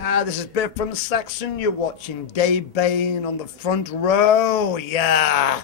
This is Biff from Saxon. You're watching Dave Bayne on the front row. Yeah.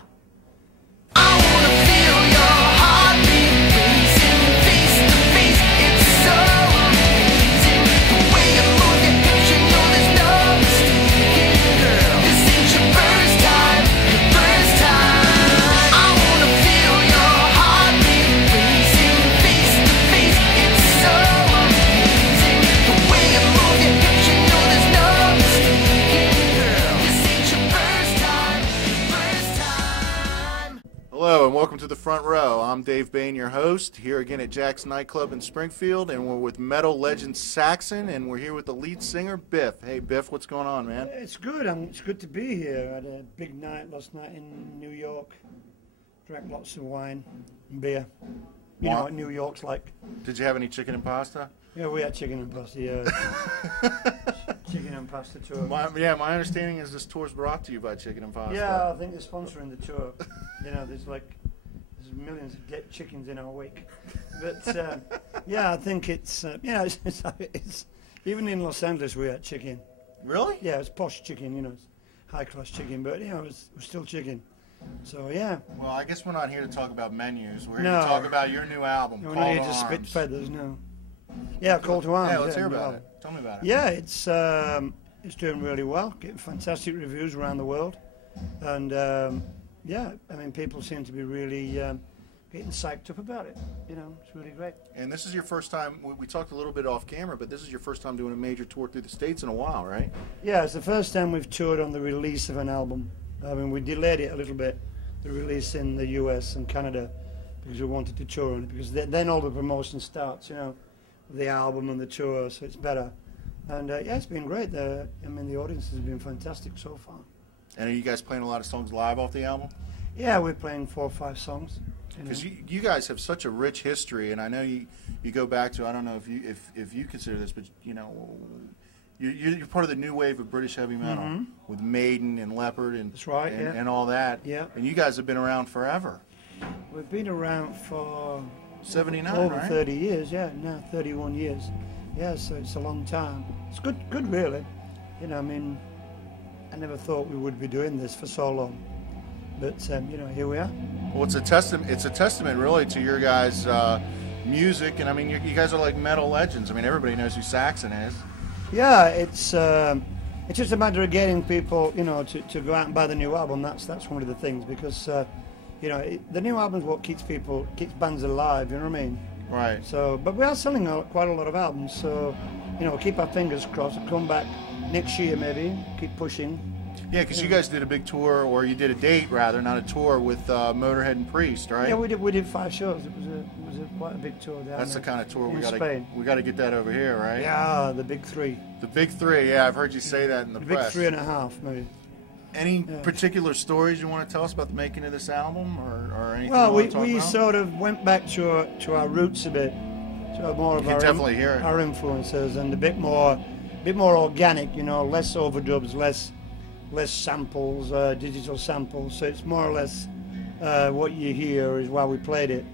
I wanna feel your heartbeat racing face to face. It's so amazing the way you move your hips. You know there's no mistaking, girl. This ain't your first time, your first time. I wanna feel your heartbeat racing face to face. It's so amazing the way you move your hips. You know there's no mistaking, girl. This ain't your first time, your first time. Hello and welcome to the front row. I'm Dave Bayne, your host, here again at Jaxx Nightclub in Springfield, and we're with metal legend Saxon, and we're here with the lead singer Biff. Hey Biff, what's going on, man? It's good. It's good to be here. I had a big night last night in New York. Drank lots of wine and beer. You know what New York's like. Did you have any chicken and pasta? Yeah, we had chicken and pasta. Yeah. Chicken and pasta tour. My understanding is this tour's brought to you by Chicken and Pasta. Yeah, I think they're sponsoring the tour. You know, there's millions of dead chickens in our wake. But yeah, I think it's it's even in Los Angeles we had chicken. Really? Yeah, it's posh chicken. You know, it's high class chicken, but you know, it was still chicken. So yeah. Well, I guess we're not here to talk about menus. We're here No. to talk about your new album, We're Call not to here to Arms. spit feathers, no. Yeah, Call to Arms. Yeah, let's hear new about album. it. Tell me about it. Yeah, it's doing really well, getting fantastic reviews around the world, and yeah, I mean people seem to be really getting psyched up about it. You know, it's really great. And this is your first time, we talked a little bit off camera, but this is your first time doing a major tour through the States in a while, right? Yeah, it's the first time we've toured on the release of an album. I mean, we delayed it a little bit, the release in the US and Canada, because we wanted to tour on it, because then all the promotion starts, you know, the album and the tour, so it's better. And yeah, it's been great. I mean, the audience has been fantastic so far. And are you guys playing a lot of songs live off the album? Yeah, we're playing 4 or 5 songs. Because you guys have such a rich history, and I know you go back to, I don't know if you consider this, but you know, you're part of the new wave of British heavy metal with Maiden and Leopard and That's right, and all that. Yeah. And you guys have been around forever. We've been around for 79, over right? 30 years. Yeah, now 31 years. Yeah, so it's a long time. It's good really. You know, I mean, I never thought we would be doing this for so long, but you know, here we are. Well, it's a testament really to your guys' music, and I mean, you guys are like metal legends. I mean, everybody knows who Saxon is. Yeah, it's just a matter of getting people, you know, to go out and buy the new album. That's one of the things, because you know, the new album is what keeps bands alive. You know what I mean? Right. So, but we are selling quite a lot of albums. So, you know, we'll keep our fingers crossed. We'll come back next year maybe. Keep pushing. Yeah, because you guys did a big tour, or you did a date rather, not a tour, with Motorhead and Priest, right? Yeah, we did 5 shows. It was quite a big tour down That's the there kind of tour in Spain. we got to get that over here, right? Yeah, the big 3. The big 3. Yeah, I've heard you say that in the press. Big 3.5 maybe. Any particular stories you want to tell us about the making of this album, or anything? Well, you want to talk we about? sort of went back to our roots a bit, to more of our influences, and a bit more organic. You know, less overdubs, less samples, digital samples. So it's more or less what you hear is why we played it.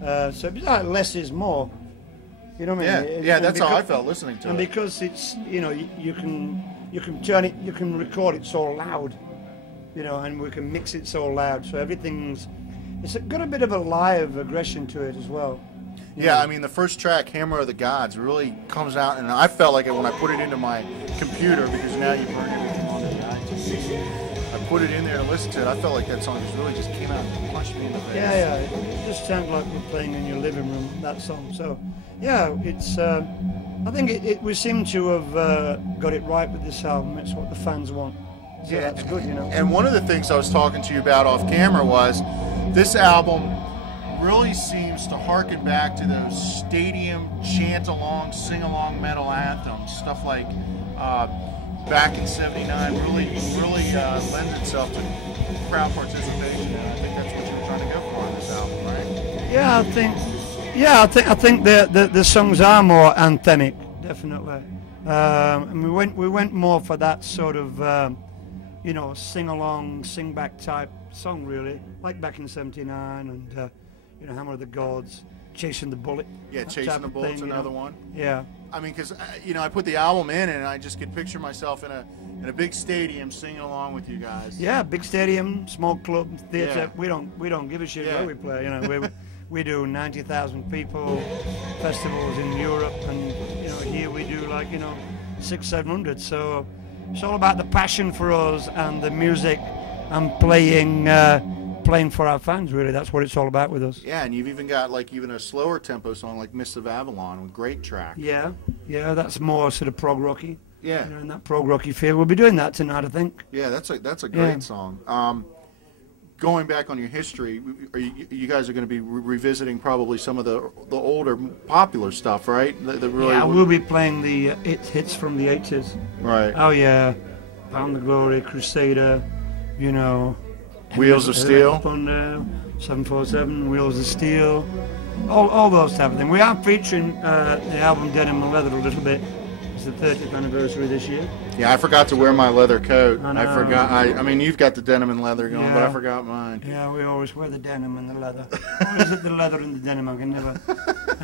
So it's like less is more. You know what I mean? Yeah, that's how I felt listening to it. And because it's, you know, you can turn it, you can record it so loud, you know, and we can mix it so loud. So it's got a bit of a live aggression to it as well. Yeah, I mean, the first track, Hammer of the Gods, really comes out, and I felt like it when I put it into my computer, because now you burn everything on the iTunes. I put it in there to listen to it. I felt like that song really just came out and punched me in the face. Yeah, it just sounds like we're playing in your living room, that song. So, yeah, it's. I think we seem to have got it right with this album. It's what the fans want. So Yeah, that's good, you know. And one of the things I was talking to you about off camera was this album really seems to harken back to those stadium chant-along, sing-along metal anthems, stuff like back in '79 really lends itself to crowd participation, and I think that's what you were trying to go for on this album, right? I think the songs are more anthemic, definitely. And we went more for that sort of you know, sing-along, sing-back type song, really, like back in '79 and you know, Hammer of the Gods, Chasing the Bullet. Yeah, Chasing the Bullet's another one. Yeah. I mean, because you know, I put the album in, and I just could picture myself in a big stadium singing along with you guys. Yeah, big stadium, small club, theatre. Yeah. We don't give a shit Yeah. where we play. You know, we do 90,000 people festivals in Europe, and you know, here we do like 600-700. So it's all about the passion for us and the music and playing for our fans. Really, that's what it's all about with us. Yeah, and you've even got like even a slower tempo song like "Mists of Avalon" with great track. Yeah, that's more sort of prog rocky. Yeah, in that prog rocky feel. We'll be doing that tonight, I think. Yeah, that's a great song. Going back on your history, you guys are going to be revisiting probably some of the older popular stuff, right? Yeah, we'll be playing the hits from the 80s. Right. Oh yeah, Found the Glory, Crusader, Wheels of Steel, Thunder, 747, Wheels of Steel, all those type of things. We are featuring the album Denim and Leather a little bit. It's the 30th anniversary this year. Yeah, I forgot to wear my leather coat. I forgot. I mean, you've got the denim and leather going, but I forgot mine. Yeah, we always wear the denim and the leather. Or is it the leather and the denim? I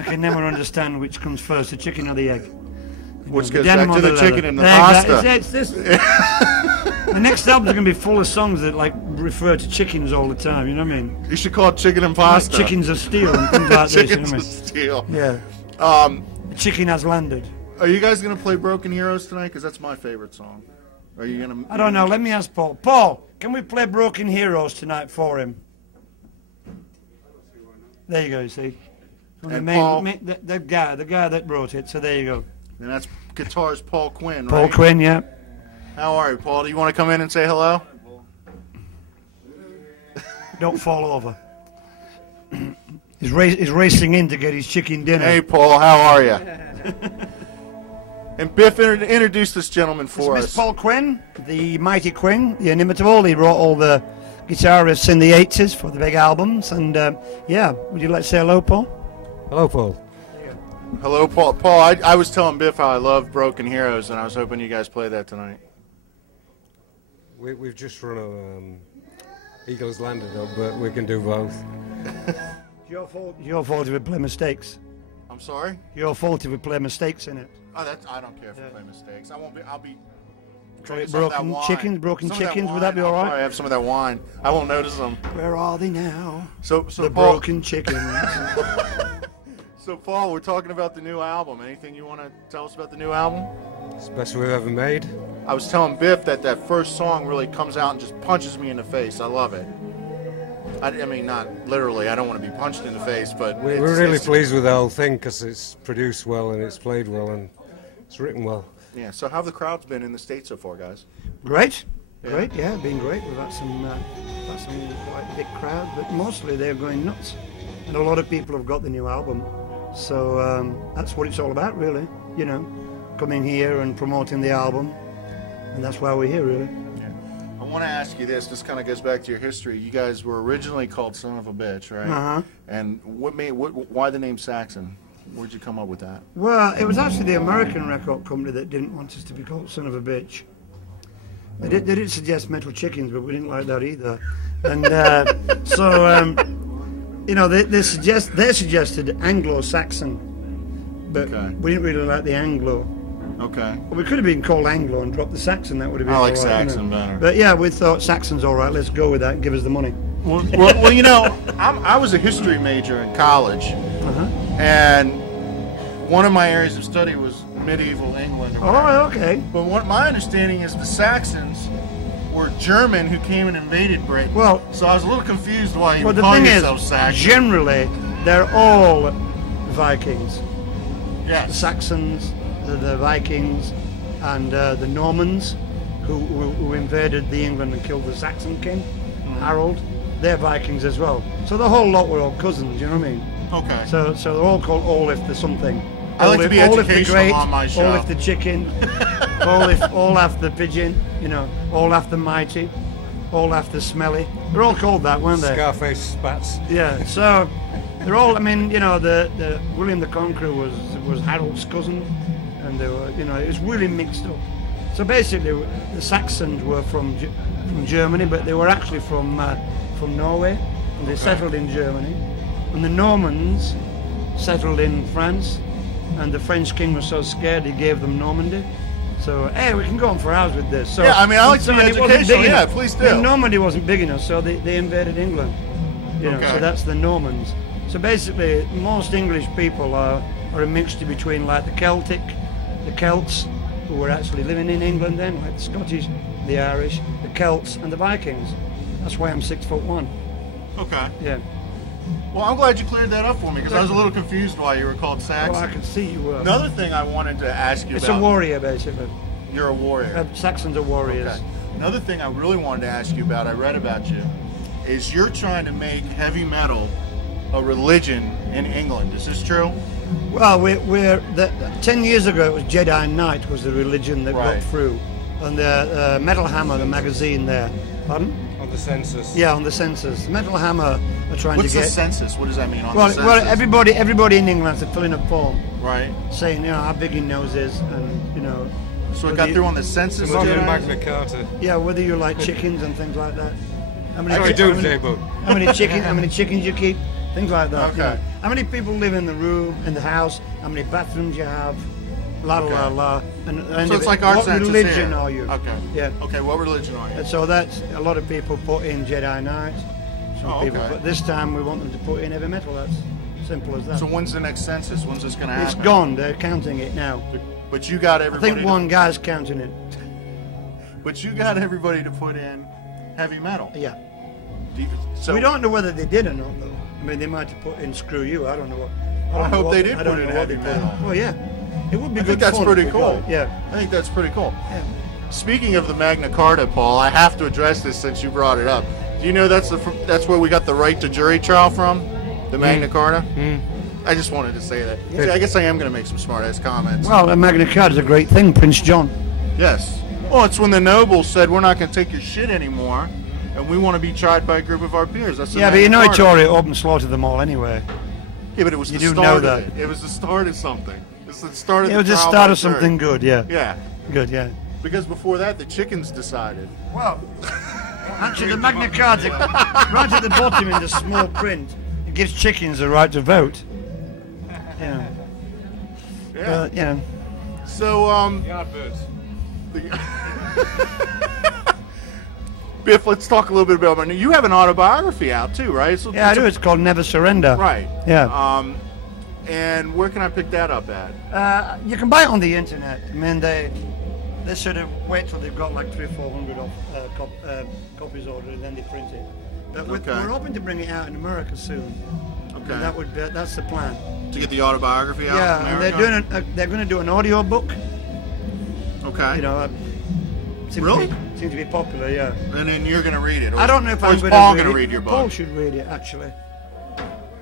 can never understand which comes first, the chicken or the egg. Which goes back to the chicken and the pasta. It's this. The next album's going to be full of songs that like refer to chickens all the time. You know what I mean? You should call it chicken and pasta. Like chickens of steel and things like this. Chickens of steel. Yeah. The chicken has landed. Are you guys going to play Broken Heroes tonight? Because that's my favorite song. Are you going to... I don't know. Let me ask Paul. Paul, can we play Broken Heroes tonight for him? There you go, you see. And Paul... the guy that wrote it, so there you go. And that's guitarist Paul Quinn, right? Paul Quinn, yeah. How are you, Paul? Do you want to come in and say hello? Don't fall over. He's racing in to get his chicken dinner. Hey, Paul, how are you? And Biff, introduce this gentleman for us. This is Paul Quinn, the mighty Quinn, the inimitable. He wrote all the guitar riffs in the 80s for the big albums. And, yeah, would you like to say hello, Paul? Hello, Paul. Hello, Paul. Paul, I was telling Biff how I love Broken Heroes, and I was hoping you guys play that tonight. We've just run a Eagles Landed up, but we can do both. Your fault if we play mistakes. I'm sorry? Your fault if we play mistakes in it. Oh, I don't care if we play mistakes. I'll be broken chickens, would that be all right? I have some of that wine. I won't notice them. Where are they now? So the Paul, broken chickens. So Paul, we're talking about the new album. Anything you want to tell us about the new album? It's the best we've ever made. I was telling Biff that first song really comes out and just punches me in the face. I love it. I mean, not literally. I don't want to be punched in the face, but we're really pleased with the whole thing because it's produced well and it's played well and it's written well. Yeah. So how have the crowds been in the States so far, guys? Great. Great. Yeah, been great. We've had some quite big crowd, but mostly they're going nuts. And a lot of people have got the new album, so that's what it's all about, really. Coming here and promoting the album, and that's why we're here, really. I want to ask you this. This kind of goes back to your history. You guys were originally called Son of a Bitch, right? Uh-huh. And why the name Saxon? Where'd you come up with that? Well, it was actually the American record company that didn't want us to be called Son of a Bitch. They did suggest Metal Chickens, but we didn't like that either. And they suggested Anglo-Saxon, but we didn't really like the Anglo. Okay. Well, we could have been called Anglo and dropped the Saxon. That would have been. I like all right, Saxon better. But yeah, we thought Saxon's all right. Let's go with that. Give us the money. Well, I was a history major in college, and one of my areas of study was medieval England. Oh, okay. But what my understanding is the Saxons were German who came and invaded Britain. Well, so I was a little confused why you call yourself Saxon. Generally, they're all Vikings. Yes. The Saxons, the Vikings, and the Normans, who invaded the England and killed the Saxon king, Harold. They're Vikings as well. So the whole lot were all cousins. You know what I mean? Okay. So they're all called Olaf the something. I like to be educational the great, on my show. Olaf the chicken, Olaf the pigeon, Olaf the mighty, Olaf the smelly. They're all called that, weren't they? Scarface Spats. Yeah. So they're all. I mean, the William the Conqueror was Harold's cousin, and they were, it was really mixed up. So basically, the Saxons were from Germany, but they were actually from Norway, and they settled in Germany, and the Normans settled in France, and the French king was so scared he gave them Normandy. So, hey, we can go on for hours with this. So, yeah, I mean, I like to be educational. Yeah, please do. Normandy wasn't big enough, so they invaded England. You know, so that's the Normans. So basically, most English people are a mixture between like the Celts, who were actually living in England then, like the Scottish, the Irish, the Celts, and the Vikings. That's why I'm 6'1". Okay. Yeah. Well, I'm glad you cleared that up for me, because I was a little confused why you were called Saxon. Well, I can see you were. Another thing I wanted to ask you it's about... It's a warrior, basically. You're a warrior. Saxons are warriors. Okay. Another thing I really wanted to ask you about, I read about you, is you're trying to make heavy metal a religion in England. Is this true? Well, 10 years ago, it was Jedi Knight was the religion that got through. And the Metal Hammer, the magazine there. Pardon? On the census. Yeah, on the census. Metal Hammer are trying to get... What's the census? What does that mean on the census? Well, everybody in England has to fill in a form. Right. Saying, you know, how big your nose is and, you know... So it got through on the census? It's on Magna Carta. Yeah, whether you like chickens and things like that. How many chickens you keep, things like that. Okay. You know. How many people live in the room, in the house, how many bathrooms you have, la la la. And so it's like our census. What religion here. are you? Okay. Yeah. Okay, what religion are you? And so that's, a lot of people put in Jedi Knight, people, but this time we want them to put in heavy metal, that's simple as that. So when's the next census? When's this going to happen? It's gone, they're counting it now. But you got everybody... I think one guy's counting it. But you got everybody to put in heavy metal. Yeah. So we don't know whether they did or not, though. I mean, they might have put in Screw You. I don't know. I hope they did put in heavy metal. Well, yeah. It would be good. I think that's pretty cool. Yeah. I think that's pretty cool. Yeah. Speaking of the Magna Carta, Paul, I have to address this since you brought it up. Do you know that's where we got the right to jury trial from? The Magna Carta? I just wanted to say that. See, I guess I am going to make some smart-ass comments. Well, the Magna Carta is a great thing, Prince John. Yes. Well, it's when the nobles said, we're not going to take your shit anymore, and we want to be tried by a group of our peers. That's the Magna but you know it's already open slaughtered them all anyway. Yeah, but it was the start of it. It was the start of something. It's the start of it was the start of something good, yeah. Yeah. Good, yeah. Because before that, the chickens decided. Well, actually, the Magna Carta, right at the bottom in the small print, it gives chickens the right to vote. Yeah. Yeah. Yeah. So, Yardbirds. Biff, let's talk a little bit about it. You have an autobiography out too, right? So yeah, I do. It's called Never Surrender. Right. Yeah. And where can I pick that up at? You can buy it on the internet. I mean, they sort of wait till they've got like 300 or 400 copies ordered, and then they print it. But we're hoping to bring it out in America soon. Okay. And that's the plan. To get the autobiography out. Yeah, in and they're going to do an audio book. Okay. You know. Really? Seems to be popular, yeah. And then you're going to read it. I don't know if I'm going to read your book. Paul should read it, actually.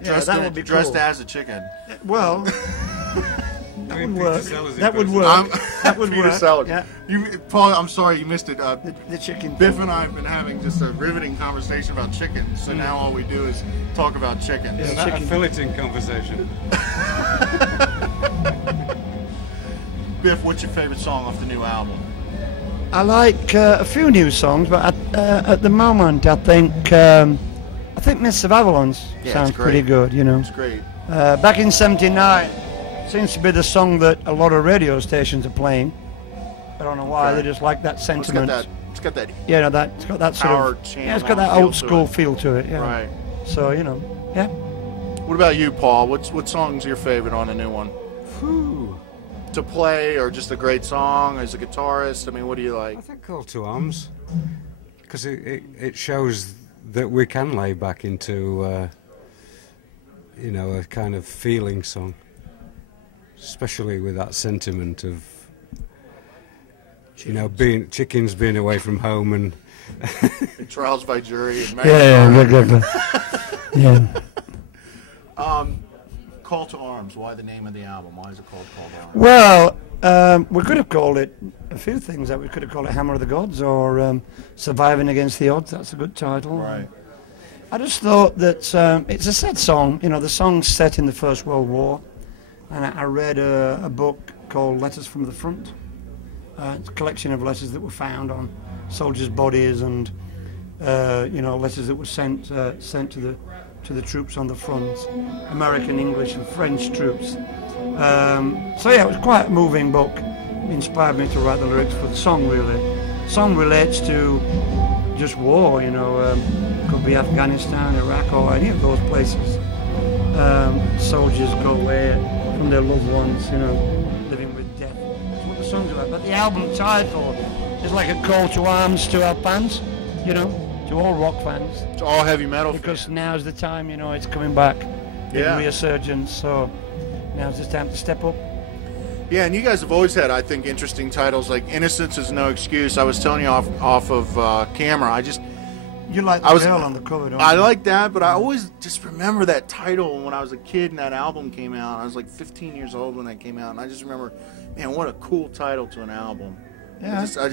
That would be dressed cool. as a chicken. Well, that would work. That would work. That would Peter work. Sellers. Yeah. Paul, I'm sorry you missed it. The chicken. Biff and I have been having just a riveting conversation about chicken. So now all we do is talk about chicken. Isn't that a filleting conversation? Biff, what's your favorite song off the new album? I like a few new songs, but at the moment I think Miss Survivalons sounds pretty good. You know, it's great. Back in '79 seems to be the song that a lot of radio stations are playing. I don't know why. They just like that sentiment. It's got that. Yeah, no, it's got that sort of. Yeah, it's got that old school feel to it. Yeah. Right. So you know, yeah. What about you, Paul? What song's your favorite on the new one? To play, or just a great song as a guitarist? I mean, what do you like? I think Call to Arms, because it shows that we can lay back into a kind of feeling song, especially with that sentiment of chickens being away from home and trials by jury. And yeah. Call to Arms. Why the name of the album? Why is it called Call to Arms? Well, we could have called it a few things. We could have called it Hammer of the Gods or Surviving Against the Odds. That's a good title. Right. I just thought that it's a sad song. You know, the song's set in the First World War, and I read a book called Letters from the Front. It's a collection of letters that were found on soldiers' bodies and letters that were sent to the troops on the front, American, English and French troops. So yeah, it was quite a moving book. It inspired me to write the lyrics for the song. Really, the song relates to just war. You know, could be Afghanistan, Iraq, or any of those places. Soldiers go away from their loved ones. You know, living with death. That's what the song's about. But the album title is like a call to arms to our fans. You know, to all rock fans. To all heavy metal because fans. Now's the time. You know, it's coming back. Yeah. Resurgence. So now's the time to step up. Yeah, and you guys have always had, I think, interesting titles like "Innocence Is No Excuse." I was telling you off of camera. You like the girl on the cover, don't you? I like that, but I always just remember that title when I was a kid and that album came out. I was like 15 years old when that came out, and I just remember, man, what a cool title to an album. Yeah. I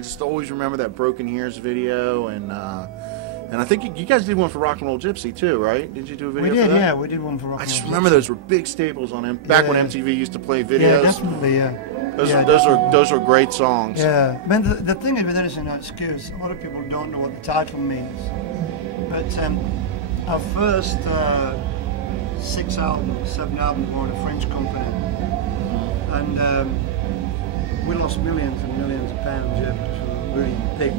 just always remember that Broken Hears video, and I think you guys did one for Rock and Roll Gypsy too, right? Did you do a video? We did, for that? yeah, we did one for Rock and Roll Gypsy. I just remember those were big staples on back when MTV used to play videos. Yeah, definitely, yeah. Those were great songs. Yeah, I mean, the thing is with Innocent No Excuse, a lot of people don't know what the title means. But our first 7 albums were on a French company, and we lost millions and millions of pounds. Yeah, which was really big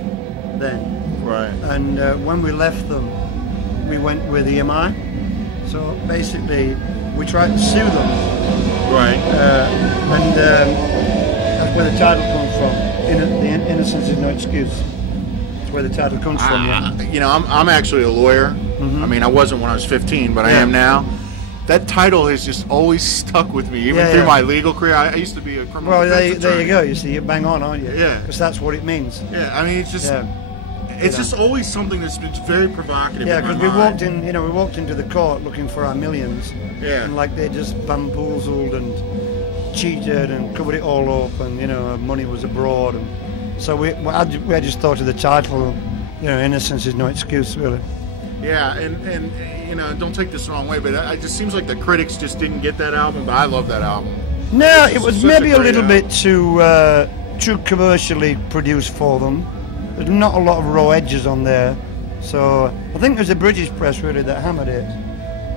then. Right. And when we left them, we went with EMI. So basically, we tried to sue them. Right. And that's where the title comes from. The Innocence Is No Excuse. That's where the title comes from. Yeah. You know, I'm actually a lawyer. Mm-hmm. I mean, I wasn't when I was 15, but I am now. That title has just always stuck with me, even through my legal career. I used to be a criminal defense attorney. There you go. You see, you're bang on, aren't you? Yeah. Because that's what it means. Yeah, I mean, it's just... Yeah. It's just always something that's been very provocative. Yeah, because we walked into the court looking for our millions. Yeah. And like they just bamboozled and cheated and covered it all up, and our money was abroad, and so we just thought of the title, Innocence Is No Excuse, really. Yeah, and don't take this the wrong way, but it just seems like the critics just didn't get that album, but I love that album. No, it was maybe a little bit too commercially produced for them. There's not a lot of raw edges on there, so I think it was the British press really that hammered it.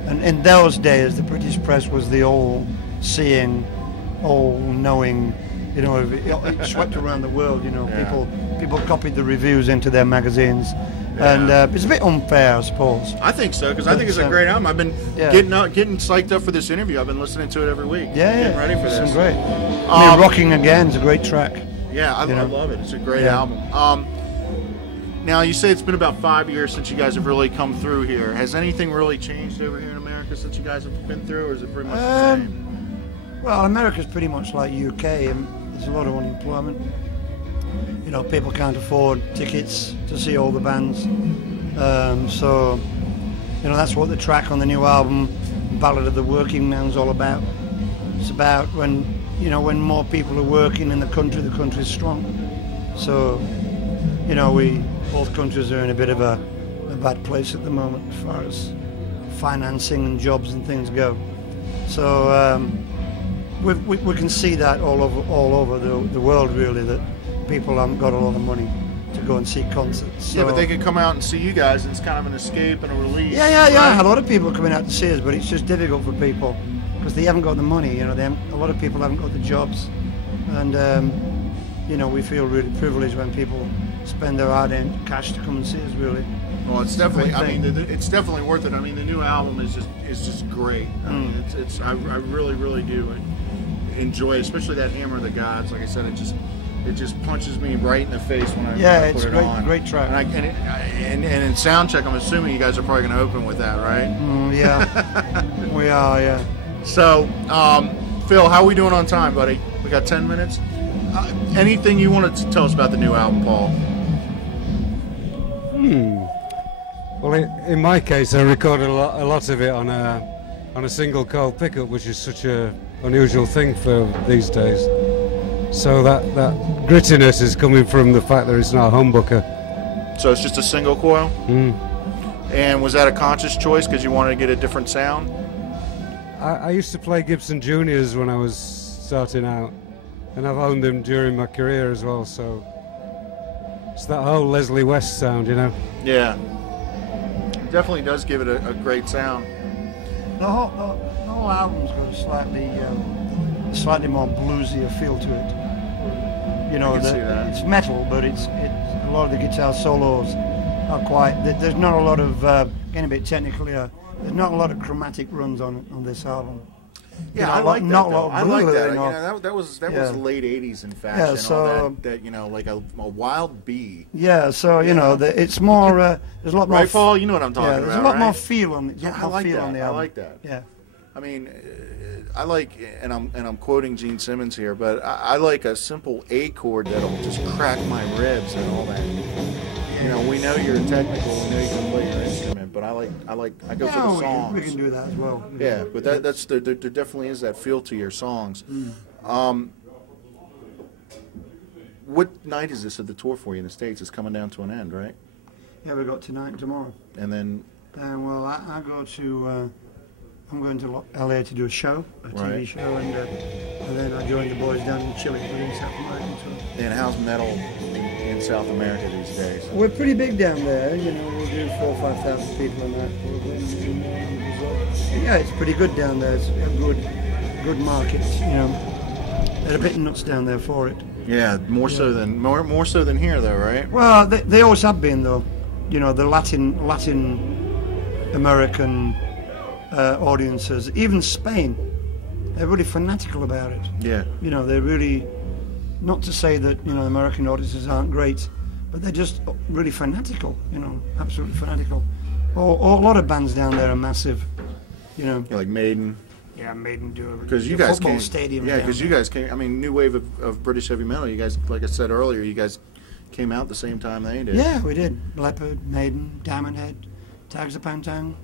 And in those days, the British press was the all-seeing, all-knowing. It swept around the world. People copied the reviews into their magazines, and it's a bit unfair, I suppose. I think so, because I think it's a great album. I've been getting psyched up for this interview. I've been listening to it every week. Getting ready for this. It's great. Rocking Again is a great track. Yeah, I love it. It's a great album. Now, you say it's been about 5 years since you guys have really come through here. Has anything really changed over here in America since you guys have been through, or is it pretty much the same? Well, America's pretty much like UK. There's a lot of unemployment. People can't afford tickets to see all the bands. So, that's what the track on the new album, Ballad of the Working Man's, all about. It's about when more people are working in the country's strong. So, both countries are in a bit of a bad place at the moment as far as financing and jobs and things go. So we can see that all over the world, really, that people haven't got a lot of money to go and see concerts. So, yeah, but they could come out and see you guys, and it's kind of an escape and a release. Yeah. A lot of people are coming out to see us, but it's just difficult for people because they haven't got the money. A lot of people haven't got the jobs, and we feel really privileged when people spend their hard-earned cash to come and see us. Really. Well, it's definitely. I mean, it's definitely worth it. I mean, the new album is just great. I mean, I really, really do enjoy it, especially that Hammer of the Gods. Like I said, it just punches me right in the face when I put it on. Yeah, it's great track. And in sound check, I'm assuming you guys are probably going to open with that, right? Yeah, we are. Yeah. So, Phil, how are we doing on time, buddy? We got 10 minutes. Anything you wanted to tell us about the new album, Paul? Well, in my case, I recorded a lot of it on a single coil pickup, which is such a unusual thing for these days. So that grittiness is coming from the fact that it's not a humbucker. So it's just a single coil? And was that a conscious choice because you wanted to get a different sound? I used to play Gibson Juniors when I was starting out, and I've owned them during my career as well, so it's that whole Leslie West sound, Yeah. Definitely does give it a great sound. The whole whole album's got a slightly more bluesier feel to it. You know, it's metal, but it's a lot of the guitar solos are quite. There's not a lot of getting a bit technical here. There's not a lot of chromatic runs on this album. Yeah, you know, I like that. Not a lot of I like that. you know. That was late '80s in fashion. Yeah, so all that you know, like a wild bee. Yeah, so you know, it's more. There's a lot more. Right, Paul? You know what I'm talking about. There's a lot more feel on. I like that. On the album. I like that. Yeah. I mean, I like, and I'm quoting Gene Simmons here, but I like a simple A chord that'll just crack my ribs and all that. You know, we know you're technical, we know you can play your instrument, but I go for the songs. We can do that as well. Yeah, but that's there definitely is that feel to your songs. What night is this of the tour for you in the States? It's coming down to an end, right? Yeah, we got tonight and tomorrow. And then? Well, I go to. I'm going to LA to do a show, a TV show, and then I join the boys down in Chile, in South America. So. And how's metal in South America these days? We're pretty big down there. You know, we'll do 4,000 or 5,000 people in that. Yeah, it's pretty good down there. It's a good market. You know, they're a bit nuts down there for it. Yeah, more so than here, though, right? Well, they always have been, though. You know, the Latin American. Audiences, even Spain, they're really fanatical about it. Yeah. You know, they're really, not to say that, you know, American audiences aren't great, but they're just really fanatical, you know, absolutely fanatical. A lot of bands down there are massive, you know. Yeah, like Maiden. Yeah, Maiden do it. Because you guys came. Stadium. Yeah, because you guys came. I mean, new wave of British heavy metal. You guys, like I said earlier, you guys came out the same time they did. Yeah, we did. Leopard, Maiden, Diamond Head, Tags of Pantang.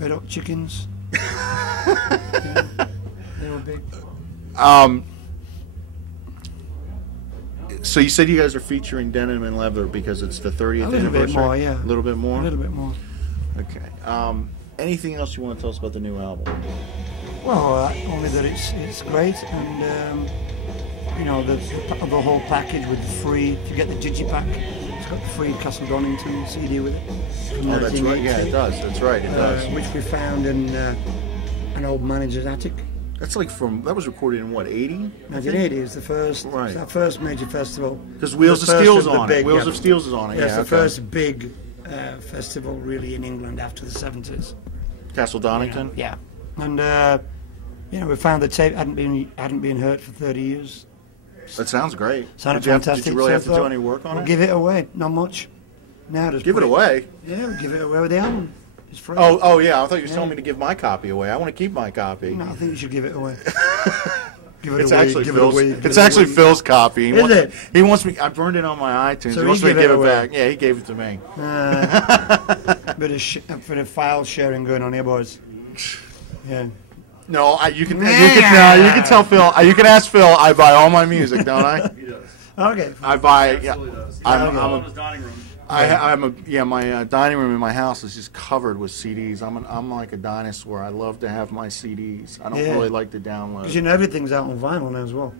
Red Hot Chickens. Yeah, they were big. So you said you guys are featuring denim and leather because it's the 30th anniversary? A little bit more, yeah. A little bit more? A little bit more. Okay. Anything else you want to tell us about the new album? Well, only that it's great, and you know, the whole package with the free. If you get the digipack, it's got the free Castle Donington CD with it. Oh, that's right. Yeah, it does. That's right. It does. Which we found in an old manager's attic. That's like that was recorded in what, 80? 1980 is the first. Right. It's our first major festival. Because Wheels of Steel's on it. Wheels of Steel's is on it. Yeah, it's the first big festival really in England after the 70s. Castle Donington. Yeah. And you know, we found the tape hadn't been heard for 30 years. That sounds great. Sounded fantastic. Did you really have to do any work on it? Give it away. Not much. Now just give it away. Yeah, we'll give it away with the album. It's free. Oh yeah. I thought you were telling me to give my copy away. I want to keep my copy. No, I think you should give it away. It's actually Phil's copy. Is it? He wants me. I burned it on my iTunes. So he wants me to give it back. Yeah, he gave it to me. Bit of file sharing going on here, boys. Yeah. No, you can tell Phil. You can ask Phil. I buy all my music, don't I? He does. Okay. I buy. He absolutely does. I'm his dining room. My dining room in my house is just covered with CDs. I'm like a dinosaur. I love to have my CDs. I don't really like to download. Because you know everything's out on vinyl now as well.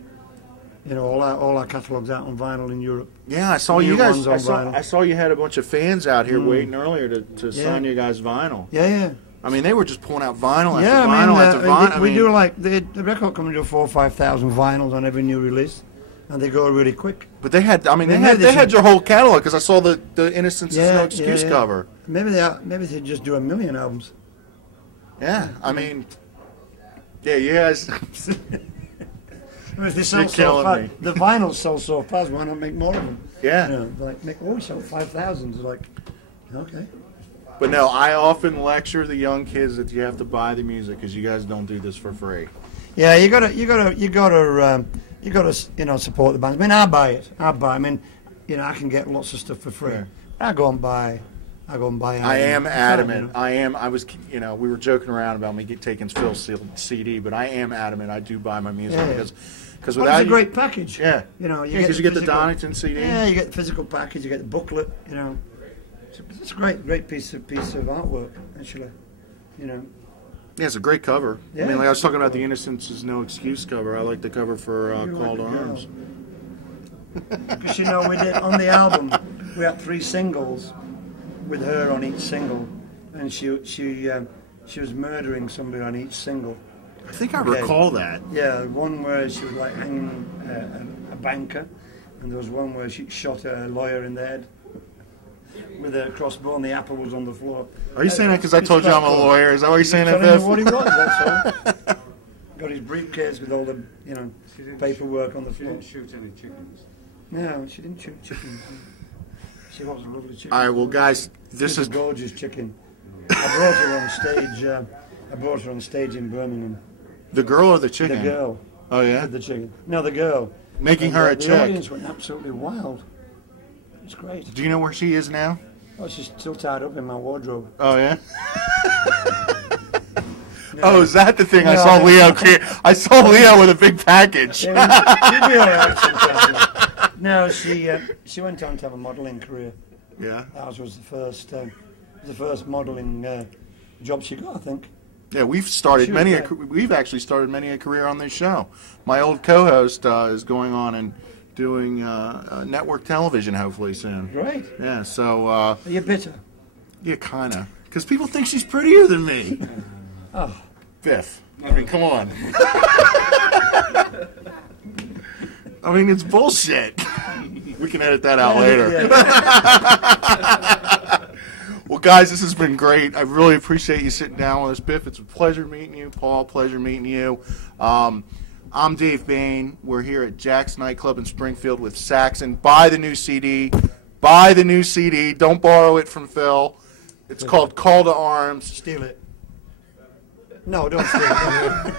You know, all our catalogs out on vinyl in Europe. Yeah, I saw you guys. I saw you had a bunch of fans out here waiting earlier to sign you guys vinyl. Yeah. I mean, they were just pulling out vinyl after vinyl after vinyl. We do like the record company do 4,000 or 5,000 vinyls on every new release, and they go really quick. But they had, they had your whole catalog because I saw the Innocence is No Excuse cover. Maybe they just do 1 million albums. Yeah, I mean, yeah, you guys. They sell so fast. The vinyls sell so fast. Why not make more of them? Yeah. You know, we sell 5,000. It's like, okay. But no, I often lecture the young kids that you have to buy the music because you guys don't do this for free. Yeah, you gotta support the bands. I mean, I buy it. I mean, you know, I can get lots of stuff for free. Yeah. I go and buy. I am adamant. We were joking around about me taking Phil's CD, but I am adamant. I do buy my music because without it's a great package. Yeah, you know, because you get the Donington CD. Yeah, you get the physical package. You get the booklet. You know. It's a great piece of artwork, actually. You know. Yeah, it's a great cover. Yeah. I mean, like I was talking about the Innocence is No Excuse cover. I like the cover for Call to Arms. Because you know, we did on the album, we had 3 singles with her on each single, and she she was murdering somebody on each single. I think I recall that. Yeah, one where she was like hanging a banker, and there was one where she shot a lawyer in the head with a crossbow, and the apple was on the floor. Are you saying that because I told you I'm a lawyer? Is that what you're saying, that, Biff? What he was, that's all. Got his briefcase with all the, paperwork on the floor. She didn't shoot any chickens. No, she didn't shoot chickens. She was a lovely chicken. All right, well, guys, this is a gorgeous chicken. I brought her on stage in Birmingham. The girl or the chicken? The girl. Oh, yeah? The chicken. No, the girl. Making her a the chick. The audience went absolutely wild. It's great. Do you know where she is now? Oh, she's still tied up in my wardrobe. Oh, yeah? No. Oh, is that the thing? No, I saw Leo. I saw Leo with a big package. Yeah, she'd be all right sometimes. No, she went on to have a modelling career. Yeah. Ours was the first modelling job she got, I think. Yeah, we've actually started many a career on this show. My old co-host is going on and doing network television hopefully soon. Great. Yeah, so... Are you bitter? Yeah, kind of. Because people think she's prettier than me. Oh. Biff. I mean, come on. I mean, it's bullshit. We can edit that out later. Yeah. Well, guys, this has been great. I really appreciate you sitting down with us. Biff, it's a pleasure meeting you. Paul, pleasure meeting you. I'm Dave Bayne. We're here at Jaxx Nightclub in Springfield with Saxon. Buy the new CD. Buy the new CD. Don't borrow it from Phil. It's called Call to Arms. Steal it. No, don't steal it.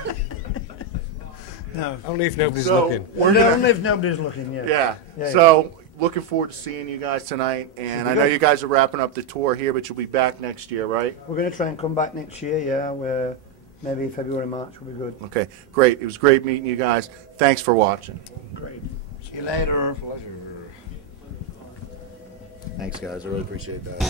No. Only if nobody's looking. Only if nobody's looking, yeah. Yeah. So, looking forward to seeing you guys tonight. And I know you guys are wrapping up the tour here, but you'll be back next year, right? We're going to try and come back next year, yeah. Where maybe February, March will be good. Okay, great. It was great meeting you guys. Thanks for watching. Great. See you later. Pleasure. Thanks, guys. I really appreciate that.